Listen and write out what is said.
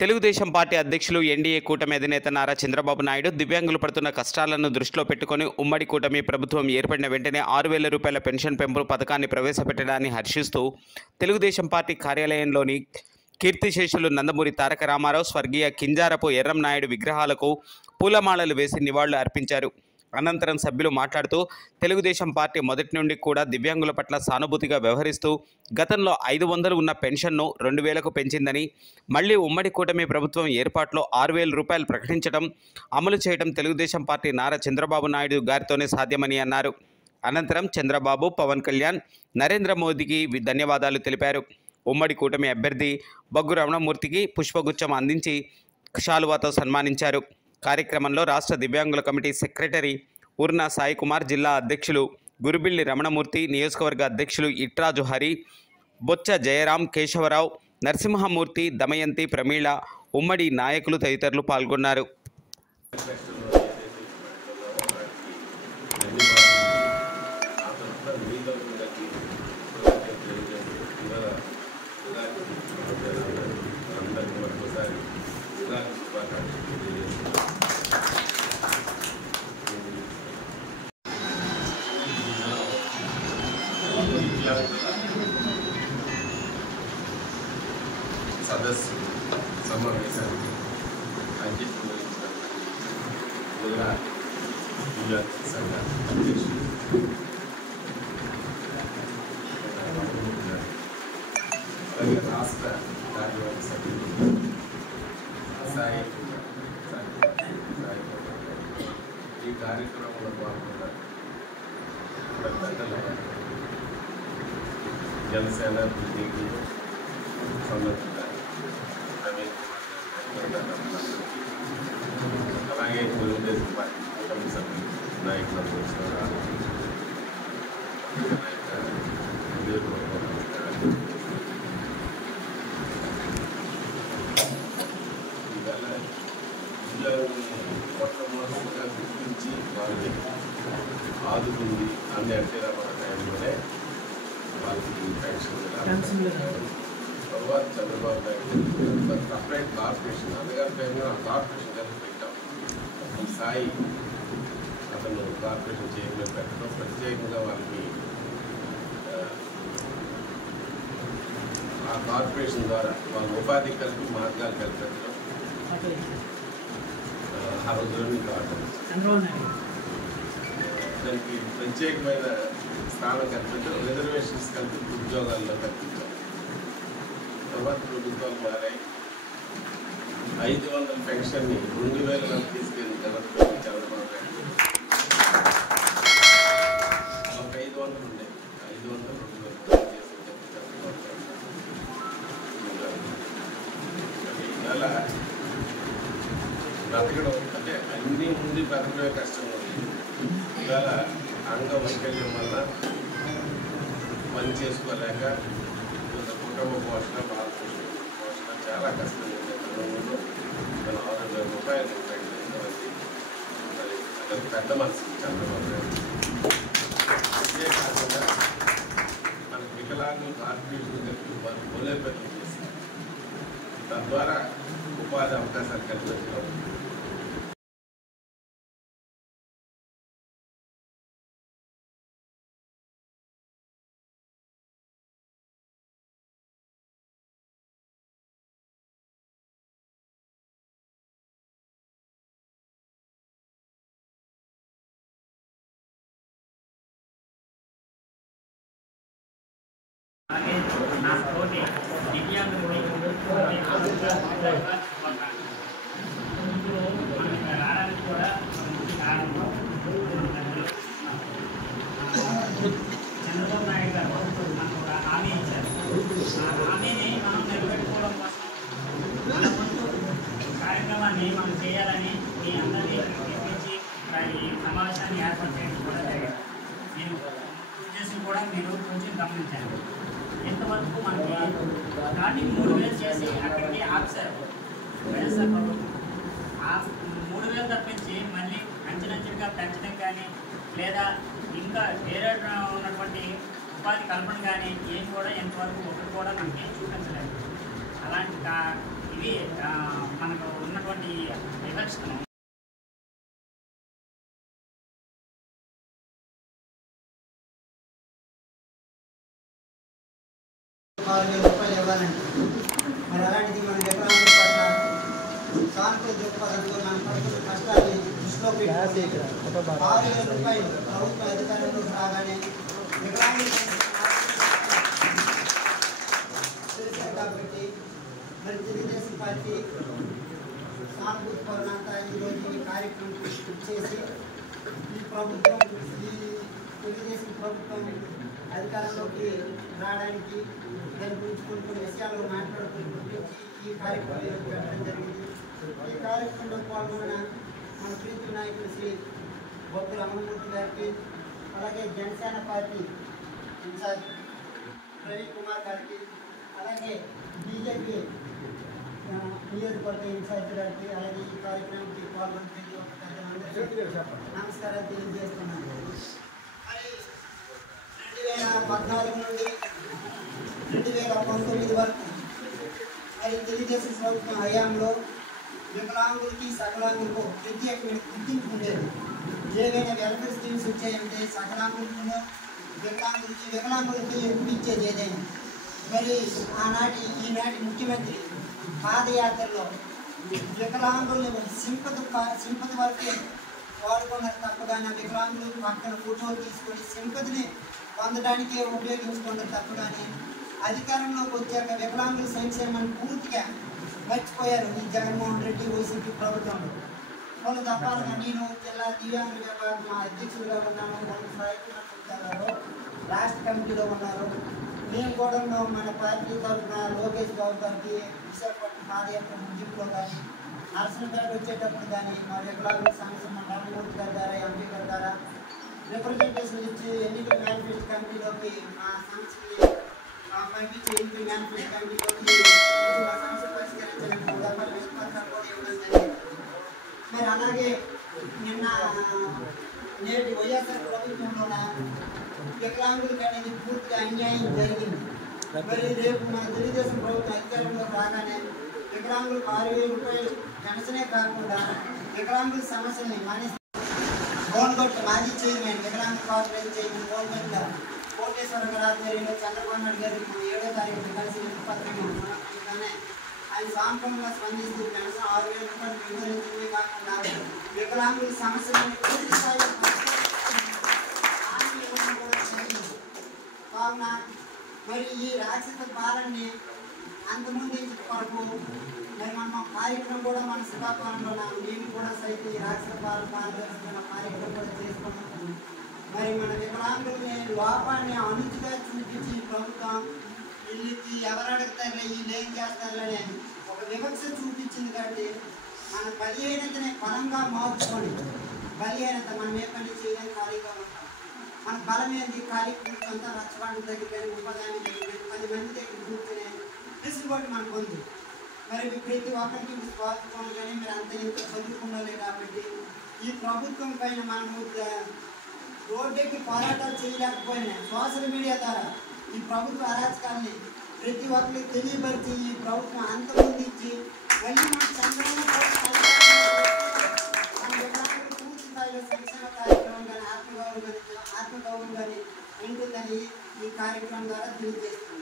Telugu Desam party అధ్యక్షులు NDA కూటమి అధినేత నారా చంద్రబాబు నాయుడు దివ్యాంగులు పడుతున్న కష్టాలను దృష్టిలో పెట్టుకుని ఉమ్మడి కూటమి ప్రభుత్వం ఏర్పడిన వెంటనే 6,000 రూపాయల పెన్షన్ పెంపు పథకాన్ని ప్రవేశపెట్టడాన్ని హర్షిస్తూ తెలుగుదేశం పార్టీ కార్యాలయంలోని కీర్తిశేషులు నందమూరి తారక రామారావు, స్వర్గీయ కింజారపు ఎర్రంనాయుడు విగ్రహాలకు పూలమాలలు వేసి నివాళులు అర్పించారు. అనంతరం సభ్యులు మాట్లాడుతూ తెలుగుదేశం పార్టీ మొదటి నుండి కూడా దివ్యాంగుల పట్ల సానుభూతిగా వ్యవహరిస్తూ గతంలో 500 ఉన్న పెన్షన్ను 2,000కు పెంచిందని, మళ్లీ ఉమ్మడి కూటమి ప్రభుత్వం ఏర్పాటులో 6,000 రూపాయలు ప్రకటించడం, అమలు చేయడం తెలుగుదేశం పార్టీ నారా చంద్రబాబు నాయుడు గారితోనే సాధ్యమని అన్నారు. అనంతరం చంద్రబాబు, పవన్ కళ్యాణ్, నరేంద్ర మోదీకి ధన్యవాదాలు తెలిపారు. ఉమ్మడి కూటమి అభ్యర్థి బగ్గు రమణమూర్తికి పుష్పగుచ్చం అందించి శాలువాతో సన్మానించారు. కార్యక్రమంలో రాష్ట్ర దివ్యాంగుల కమిటీ సెక్రటరీ ఉర్నా సాయి కుమార్, జిల్లా అధ్యక్షులు గురుబిల్లి రమణమూర్తి, నియోజకవర్గ అధ్యక్షులు ఇట్రాజు హరి, బొచ్చ జయరాం, కేశవరావు, నరసింహమూర్తి, దమయంతి, ప్రమీళ, ఉమ్మడి నాయకులు తదితరులు పాల్గొన్నారు. సదస్సు సమావేశానికి అంకితం వహించిన జిల్లా విద్యార్థి సంఘ అధ్యక్షులు అలాగే రాష్ట్ర కార్యవర్గ సభ్యులు సాయి ఈ కార్యక్రమంలో పాల్గొన్న పెద్దల జనసేన బీజేపీ సంబంధిత అలాగే తెలుగుదేశం పార్టీ కుటుంబ సభ్యులు నాయకులందరూ ఇవాళ ఉద్యోగుల్ని మొట్టమొదటిగా గుర్తించి వాళ్ళని ఆదుకుంది అన్ని అట్టేరాబడ టైంలోనే వాళ్ళకి పెన్షన్ తర్వాత చంద్రబాబు నాయుడు సపరేట్ కార్పొరేషన్ అందుగారి టైంలో ఆ కార్పొరేషన్ కలిసి పెట్టాం. ఈ సాయి అతను కార్పొరేషన్ చైర్మన్ పెట్టడం, ప్రత్యేకంగా వాళ్ళకి ఆ కార్పొరేషన్ ద్వారా వాళ్ళ ఉపాధి కలిపి మార్గాలు కల్పించడం, ఆ రోజులని కావడం, దానికి ప్రత్యేకమైన స్థానం కల్పించడం, రిజర్వేషన్స్ కల్పించి ఉద్యోగాల్లో కల్పించడం. తర్వాత ప్రభుత్వాలు మారాయి. 500 పెన్షన్ని 2,000 తీసుకెళ్ళి జనప్రతి చంద్రబాబు నాయుడు ఒక 500 ఉండే 500 అలా బ్రతకడం అంటే అన్నీ ముందు బ్రతకడమే కష్టంగా ఉంది. ఇవాళ అంగవైకల్యం వల్ల పని చేసుకోలేక కుటుంబ పోషణ, బాల పోషణ చాలా కష్టంగా ఉంది. కుటుంబంలో మన 6,000 రూపాయలు అది పెద్ద మనసు చంద్రబాబు నాయుడు. ఇదే కాకుండా మనకు వికలాంగులు కార్పొరేషన్ కలిపి బలోపేతం చేసి తద్వారా ఉపాధి అవకాశాలు కల్పించడం. నాతోటి దివ్యాంగులు రావడానికి కూడా కారణం చంద్రబాబు నాయుడు గారు మనకు ఒక హామీ ఇచ్చారు. ఆ హామీని మనం నిలబెట్టుకోవడం కోసం మన ముందు కార్యక్రమాన్ని మనం చేయాలని మీ అందరినీ పిలిపించి ఈ సమావేశాన్ని ఏర్పాటు చేయడం కూడా జరిగింది. నేను ఉద్దేశం కూడా మీరు కొంచెం గమనించారు. ఎంతవరకు మనకి స్టార్టింగ్ 3,000 చేసి అక్కడికి ఆపేశారు వైఎస్ఆర్ ప్రభుత్వం. ఆ 3,000 తప్పించి మళ్ళీ అంచెలంచెలుగా పెంచడం కానీ లేదా ఇంకా వేరే ఉన్నటువంటి ఉపాధి కల్పన కానీ ఏం కూడా ఎంతవరకు ఒకటి కూడా మనకి చూపించలేదు. అలాంటి ఇది మనకు ఉన్నటువంటి వివక్షను రూపాయలు ఇవ్వాలండి. మరి అలాంటిది మన వికలాంగుల పట్ల సానుకూల దృక్పథంతో మన పడుతున్న కష్టాన్ని దృష్టిలో పెట్టి 6,000 రూపాయలు ప్రభుత్వ అధికారంలోకి రాగానే వికలాంగులు కాబట్టి మరి తెలుగుదేశం పార్టీ సానుభూతి పరులంతా ఈరోజు ఈ కార్యక్రమం చేసి ఈ ప్రభుత్వం ఈ తెలుగుదేశం ప్రభుత్వం అధికారంలోకి రావడానికి దాని గురించి కొన్ని విషయాలు మాట్లాడుకుంటూ ఈ కార్యక్రమం పెట్టడం జరిగింది. ఈ కార్యక్రమంలో పాల్గొన్న మన ప్రీతి నాయకులు శ్రీ బొగ్గు రమణమూర్తి గారికి, అలాగే జనసేన పార్టీ ఇన్ఛార్జ్ ప్రవీణ్ కుమార్ గారికి, అలాగే బీజేపీ నియోజకవర్గ ఇన్ఛార్జ్ గారికి, అలాగే ఈ కార్యక్రమానికి పాల్గొన్న ప్రతి ఒక్క పెద్దలందరికీ నమస్కారాలు తెలియజేస్తున్నాను. మరి 2014 నుండి 2019 వరకు మరి తెలుగుదేశం ప్రభుత్వం హయాంలో వికలాంగులకి సకలాంగులకు ప్రత్యేకమైన గుర్తింపు ఉండేది. ఏవైనా వెల్ఫేర్ స్కీమ్స్ వచ్చాయంటే సకలాంగులకు వికలాంగులకి ఎక్కువ ఇచ్చేది ఏదైనా. మరి ఈనాటి ముఖ్యమంత్రి పాదయాత్రలో వికలాంగులను సింపతి వరకే వాడుకున్నారు తప్పగానే వికలాంగులు పక్కన ఫోటోలు తీసుకొని సింపతిని పొందడానికే ఉపయోగించుకున్నారు తప్పగానే అధికారంలోకి వచ్చాక వికలాంగుల సంక్షేమాన్ని పూర్తిగా మర్చిపోయారు ఈ జగన్మోహన్ రెడ్డి వైసీపీ ప్రభుత్వంలో. వాళ్ళు తప్పాలుగా నేను జిల్లా దివ్యాంగుల విభాగం అధ్యక్షులుగా ఉన్నాను, రాష్ట్ర కమిటీలో ఉన్నారు. మేము కూడా మన పార్టీ తరఫున లోకేష్ బాబు గారికి విశాఖపట్నం పాదయాత్ర ముగింపులో కానీ నరసింహపేట వచ్చేటప్పుడు కానీ మా వికలాంగుల సమస్య మా రామమూర్తి గారి ద్వారా ఎంపీ గారి ద్వారా రిప్రజెంటేషన్ ఇచ్చి ఎన్నికల మేనిఫెస్టో కమిటీలోకి మా సమస్యని పంపించి ఎన్నికల మేనిఫెస్టో కమిటీలోకి మా సమస్య పరిష్కరించడానికి విశ్వాసాలు కూడా ఇవ్వడం జరిగింది. మరి అలాగే నేటి వైఎస్ఆర్ ప్రభుత్వంలోన వికలాంగులకి అనేది పూర్తిగా అన్యాయం జరిగింది. మరి రేపు మన తెలుగుదేశం ప్రభుత్వం అధికారంలో రాగానే వికలాంగులకు 6,000 రూపాయలు పెన్షనే కాకుండా వికలాంగుల సమస్యల్ని గోన్గొట్ట మాజీ చైర్మన్ వికలాంగుల కార్పొరేషన్ చైర్మన్ గోన్గొట్ట కోటేశ్వర గారి ఆధ్వర్యంలో చంద్రబాబు నాయుడు గారు 7వ తారీఖున కలిసి పత్రిక సమర్పించగానే ఆయన సానుకూలంగా స్పందిస్తూ పెన్షన్ 6,000 రూపాయలు వివరించడమే కాకుండా వికలాంగుల సమస్యలను పూర్తి స్థాయిలో కావున మరి ఈ రాక్షస పాలనని అంతమందించే కొరకు మరి మనం కార్యక్రమం కూడా మన శ్రీకాకుళంలో మేము కూడా సైతం ఈ రాక్షస పాలన కార్యక్రమం కూడా చేసుకున్నాం. మరి మన వికలాంగులని లోపాన్ని అనుచిగా చూపించి ప్రభుత్వం వీళ్ళకి ఎవరు అడుగుతారులే వీళ్ళు ఏం చేస్తారులే ఒక వివక్ష చూపించింది. కాబట్టి మన బలహీనతని బలంగా మార్చుకొని బలహీనత మనం ఏ పని చేయడానికి ఖాళీగా ఉంటాం. మన బలం ఏంది ఖాళీ కూర్చొంతా రచ్చబండి దగ్గర కానీ ఉపదాని దగ్గర కానీ 10 మంది దగ్గర కూర్చొని వెసులుబాటు మనకు ఉంది. మరి ప్రతి ఒక్కరికి స్వార్థం కానీ మీరు అంత ఇంత చదువుకున్నలే కాబట్టి ఈ ప్రభుత్వం పైన మనము రోడ్డుకి పోరాటాలు చేయలేకపోయినా సోషల్ మీడియా ద్వారా ఈ ప్రభుత్వ అరాచకాలని ప్రతి ఒక్కరికి తెలియపరిచి ఈ ప్రభుత్వం అంతమొందించి మళ్ళీ మన చంద్రబాబు పూర్తి స్థాయిలో సంక్షేమ కార్యక్రమం కానీ ఆత్మగౌరవం కానీ ఉంటుందని ఈ కార్యక్రమం ద్వారా తెలియజేస్తుంది.